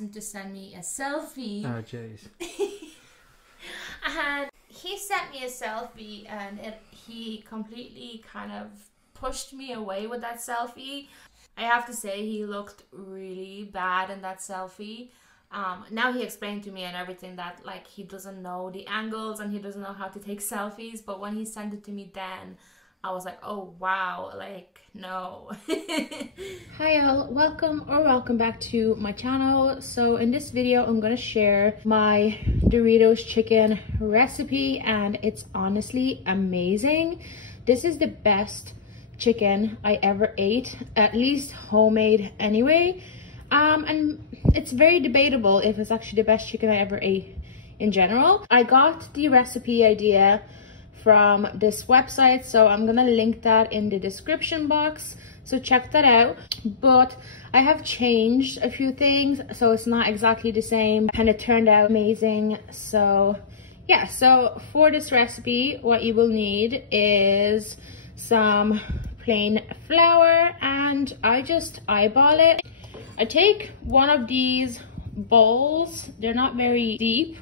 asked him to send me a selfie. Oh, jeez. And he sent me a selfie, and he completely kind of pushed me away with that selfie. I have to say, he looked really bad in that selfie. Now he explained to me and everything that like he doesn't know the angles and he doesn't know how to take selfies, but when he sent it to me then, I was like, oh wow, like no. Hi y'all, welcome back to my channel. So in this video I'm gonna share my Doritos chicken recipe, and it's honestly amazing. This is the best chicken I ever ate, at least homemade anyway. And it's very debatable if it's actually the best chicken I ever ate in general. I got the recipe idea from this website, so I'm gonna link that in the description box, so check that out. But I have changed a few things, so it's not exactly the same, and it turned out amazing. So yeah, so for this recipe what you will need is some plain flour, and I just eyeball it. I take one of these bowls, they're not very deep,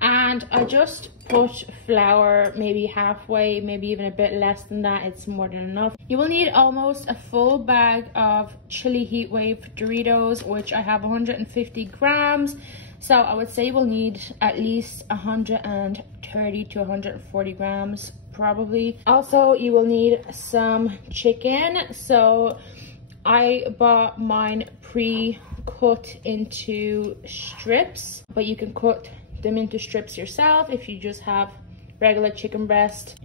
and I just put flour maybe halfway, maybe even a bit less than that. It's more than enough. You will need almost a full bag of chili heat wave Doritos, which I have 150 grams. So I would say you will need at least 130 to 140 grams probably. Also, you will need some chicken. So I bought mine pre-cut into strips, but you can cut them into strips yourself if you just have regular chicken breast.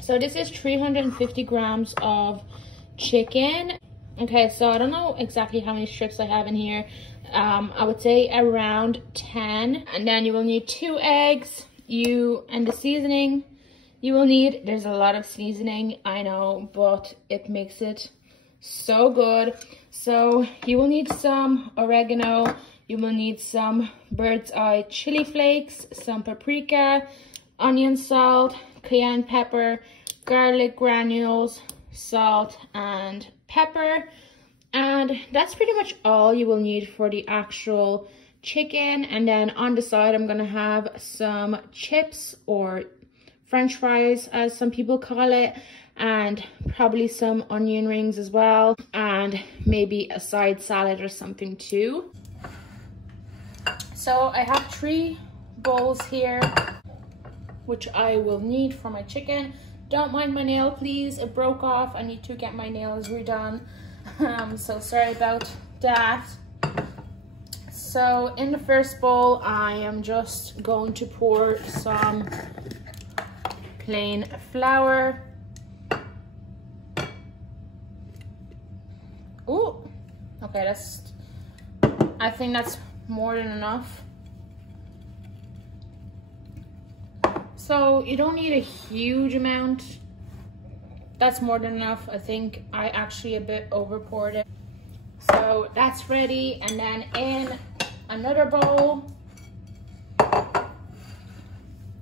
So this is 350 grams of chicken. Okay, so I don't know exactly how many strips I have in here. I would say around 10. And then you will need 2 eggs. And the seasoning you will need, there's a lot of seasoning, I know, but it makes it so good. So you will need some oregano, you will need some bird's eye chili flakes, some paprika, onion salt, cayenne pepper, garlic granules, salt and pepper. And that's pretty much all you will need for the actual chicken. And then on the side I'm gonna have some chips, or French fries as some people call it, and probably some onion rings as well, and maybe a side salad or something too. So I have 3 bowls here, which I will need for my chicken. Don't mind my nail, please. It broke off. I need to get my nails redone. So sorry about that. So in the first bowl, I am just going to pour some plain flour. Ooh, okay, I think that's more than enough. So you don't need a huge amount. That's more than enough. I think I actually a bit over poured it. So that's ready. And then in another bowl,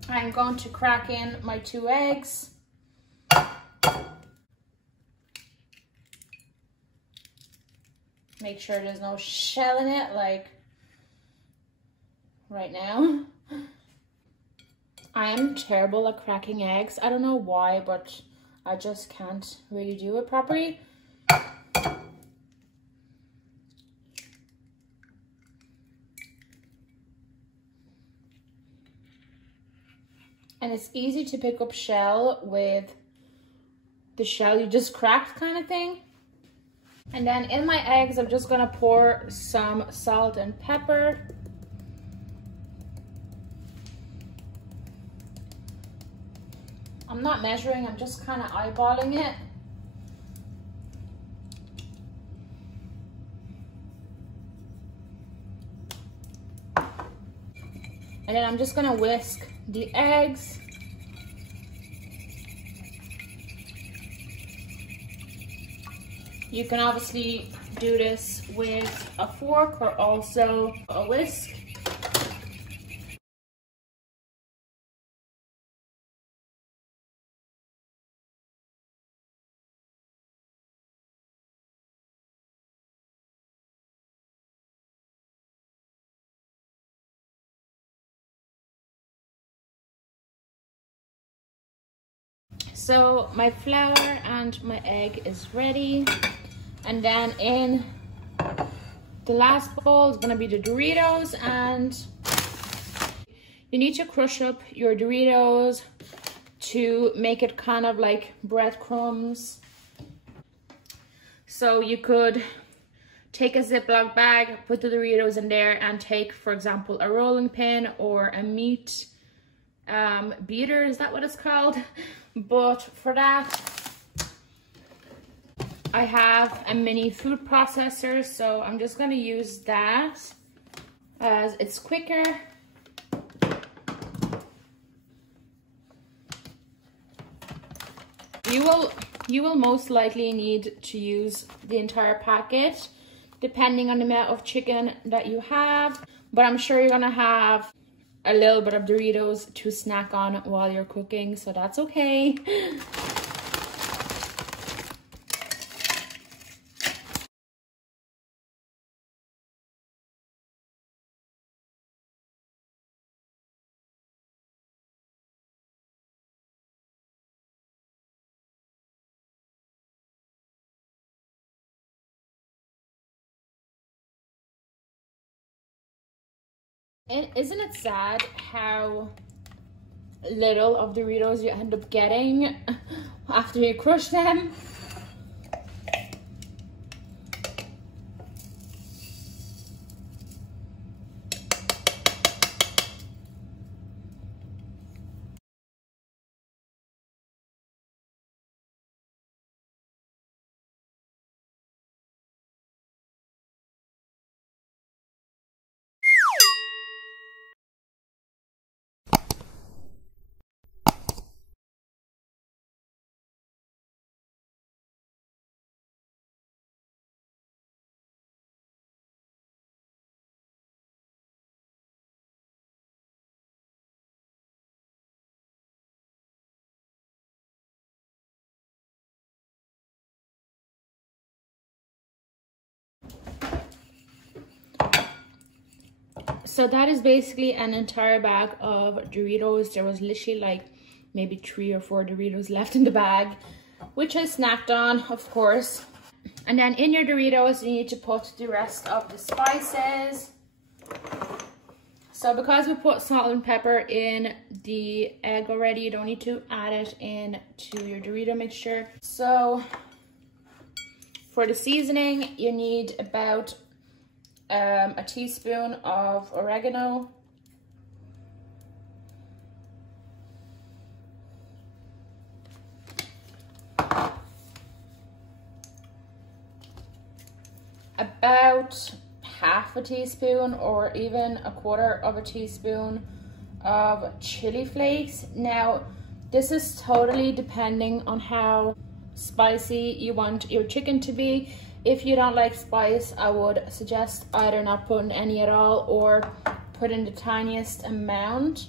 I'm going to crack in my 2 eggs. Make sure there's no shell in it, like right now. I am terrible at cracking eggs. I don't know why, but I just can't really do it properly. And it's easy to pick up shell with the shell you just cracked kind of thing. And then in my eggs, I'm just gonna pour some salt and pepper. I'm not measuring, I'm just kind of eyeballing it. And then I'm just gonna whisk the eggs. You can obviously do this with a fork or also a whisk. So my flour and my egg is ready. And then in the last bowl is gonna be the Doritos, and you need to crush up your Doritos to make it kind of like breadcrumbs. So you could take a Ziploc bag, put the Doritos in there, and take, for example, a rolling pin or a meat beater, is that what it's called? But for that, I have a mini food processor, so I'm just gonna use that as it's quicker. You will most likely need to use the entire packet, depending on the amount of chicken that you have, but I'm sure you're gonna have a little bit of Doritos to snack on while you're cooking, so that's okay. And isn't it sad how little of Doritos you end up getting after you crush them? So that is basically an entire bag of Doritos. There was literally like maybe 3 or 4 Doritos left in the bag, which I snacked on, of course. And then in your Doritos, you need to put the rest of the spices. So because we put salt and pepper in the egg already, you don't need to add it in to your Dorito mixture. So for the seasoning, you need about a teaspoon of oregano, about half a teaspoon or even a quarter of a teaspoon of chili flakes. Now this is totally depending on how spicy you want your chicken to be. If you don't like spice, I would suggest either not putting any at all or put in the tiniest amount.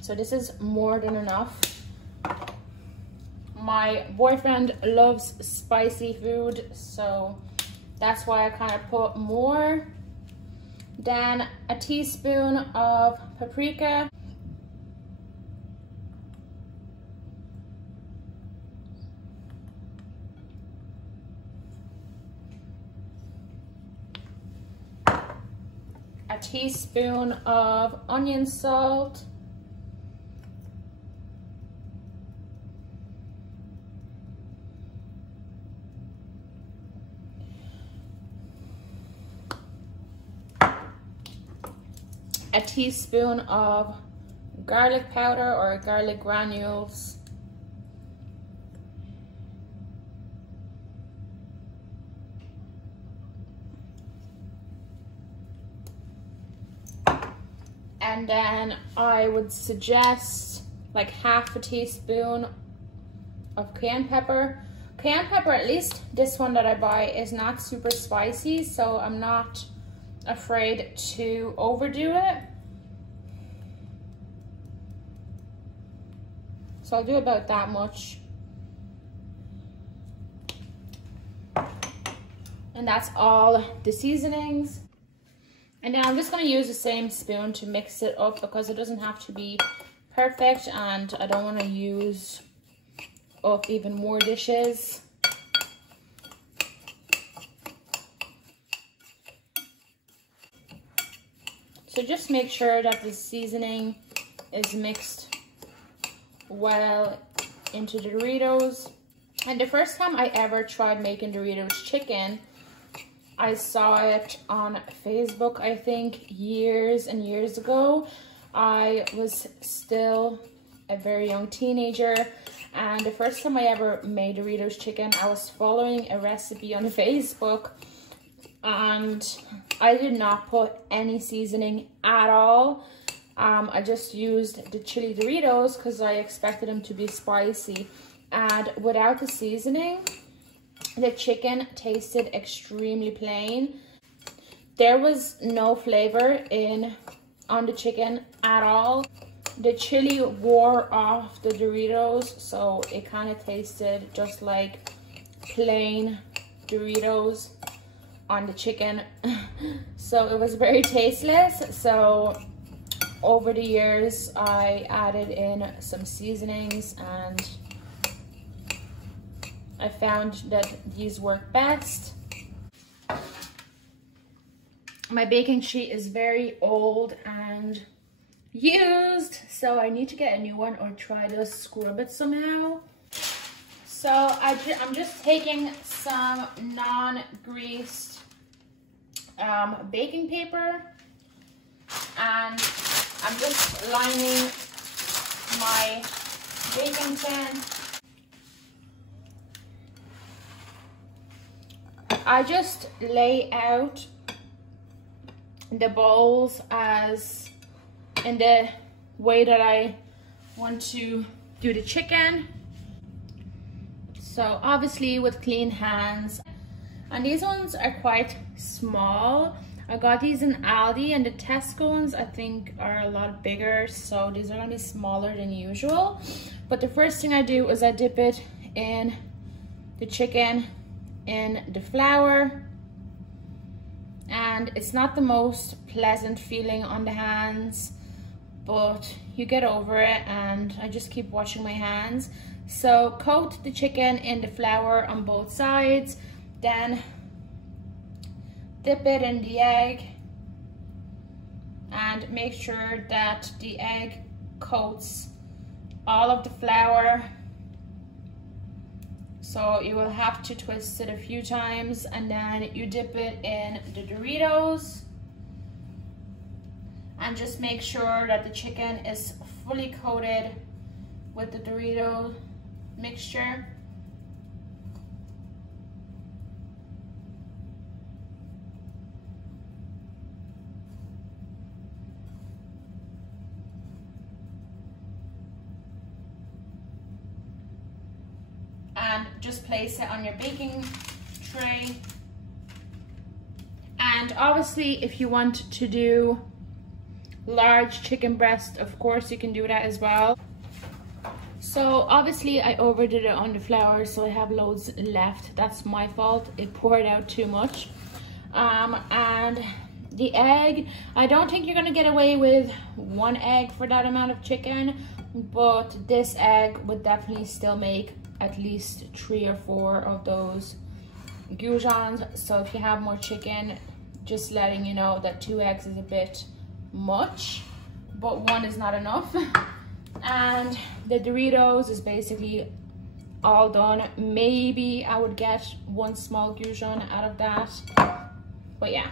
So this is more than enough. My boyfriend loves spicy food, so that's why I kind of put more. Then a teaspoon of paprika. A teaspoon of onion salt. A teaspoon of garlic powder or garlic granules. And then I would suggest like half a teaspoon of cayenne pepper. Cayenne pepper, at least this one that I buy, is not super spicy, so I'm not afraid to overdo it. So I'll do about that much. And that's all the seasonings. And then I'm just going to use the same spoon to mix it up because it doesn't have to be perfect, and I don't want to use up even more dishes. So just make sure that the seasoning is mixed well into the Doritos. And the first time I ever tried making Doritos chicken, I saw it on Facebook, I think, years and years ago. I was still a very young teenager, and the first time I ever made Doritos chicken, I was following a recipe on Facebook, and I did not put any seasoning at all. I just used the chili Doritos because I expected them to be spicy, and without the seasoning, the chicken tasted extremely plain. There was no flavor on the chicken at all. The chili wore off the Doritos, so it kind of tasted just like plain Doritos on the chicken. So it was very tasteless. So over the years, I added in some seasonings, and I found that these work best. My baking sheet is very old and used, so I need to get a new one or try to scrub it somehow. So I'm just taking some non-greased baking paper, and I'm just lining my baking tin. I just lay out the bowls as in the way that I want to do the chicken. So obviously with clean hands. And these ones are quite small. I got these in Aldi, and the Tesco ones I think are a lot bigger, so these are gonna be smaller than usual. But the first thing I do is I dip it in the chicken in the flour, and it's not the most pleasant feeling on the hands, but you get over it, and I just keep washing my hands. So coat the chicken in the flour on both sides, then dip it in the egg, and make sure that the egg coats all of the flour. So you will have to twist it a few times, and then you dip it in the Doritos, and just make sure that the chicken is fully coated with the Dorito mixture. And just place it on your baking tray. And obviously if you want to do large chicken breast, of course you can do that as well. So obviously I overdid it on the flour, so I have loads left. That's my fault, it poured out too much. And the egg, I don't think you're gonna get away with one egg for that amount of chicken, but this egg would definitely still make at least 3 or 4 of those goujons. So if you have more chicken, just letting you know that 2 eggs is a bit much, but 1 is not enough. And the Doritos is basically all done. Maybe I would get 1 small goujon out of that, but yeah.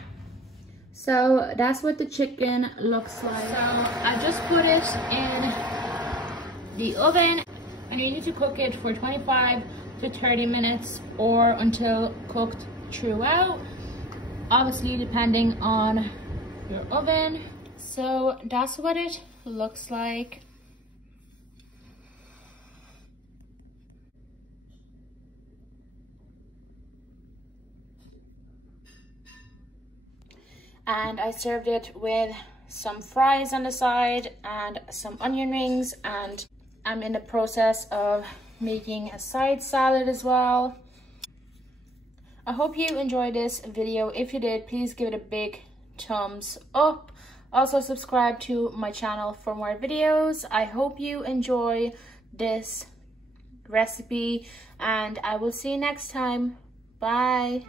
So that's what the chicken looks like. So I just put it in the oven, and you need to cook it for 25 to 30 minutes or until cooked throughout, obviously depending on your oven. So that's what it looks like. And I served it with some fries on the side and some onion rings, and I'm in the process of making a side salad as well. I hope you enjoyed this video. If you did, please give it a big thumbs up. Also subscribe to my channel for more videos. I hope you enjoy this recipe and I will see you next time. Bye.